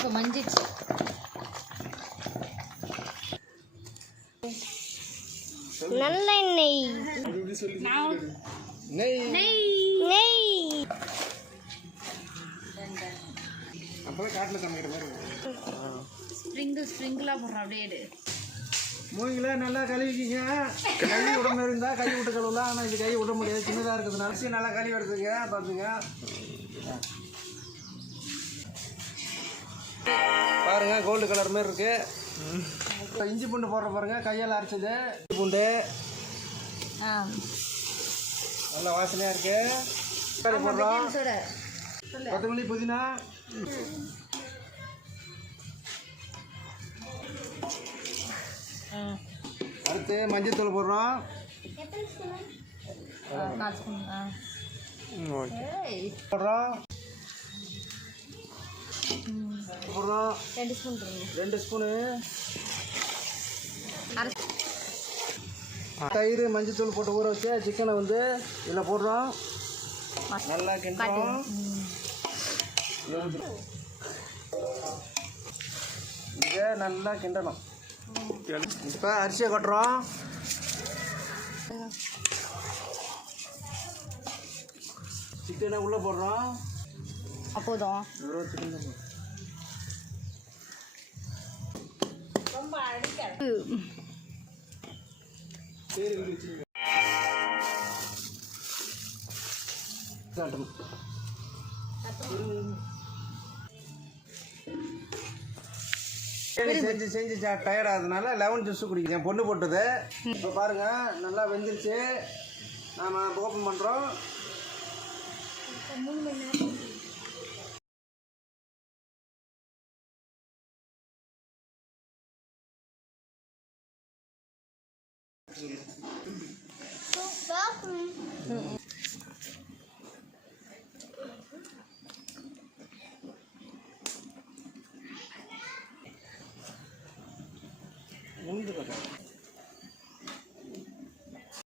இப்போ மஞ்சிச்சு. நல்லெண்ணெய். நெய். நெய். அப்போதான் காட்டில் சமைக்கிற மாதிரி ஸ்ப்ரிங்கிளாக போடுறோம். அப்படியே மூங்கில நல்லா கழுவிக்கிங்க. கை உடம்பு இருந்தால் கை விட்டு கழுவலாம். ஆனால் இது கை விட முடியாது, சின்னதாக இருக்கிறதுனால அரிசி நல்லா கழுவி எடுத்துங்க. பார்த்துங்க பாருங்க, கோல்டு கலர் மாதிரி இருக்கு. இஞ்சி பூண்டு போடுற பாருங்க, கையால் அரைச்சது இஞ்சி பூண்டு நல்லா வாசனையாக இருக்கு. போடுறோம் கொத்தமல்லி, புதினா, அடுத்து மஞ்சள் தூள் போடுறோம். போடுறோம் 2 ஸ்பூனு. தயிர், மஞ்சள் தூள் போட்டு ஊற வச்சு சிக்கனை வந்து இதில் போடுறோம். நல்லா கிண்டுறோம். இதை நல்லா கிண்டணும். இப்போ அரிசியை கொட்டுறோம். சிக்கனை உள்ளே போடுறோம். அப்போதும் ரொம்ப அடிக்காது. செஞ்சு டயர்ட் ஆகுதுனால லெமன் ஜூஸ் குடிக்கிறேன். பொண்ணு போட்டது. இப்போ பாருங்க நல்லா வெந்துருச்சு. நாம் ஓப்பன் பண்ணுறோம். 3 மணி நேரம். உளுந்து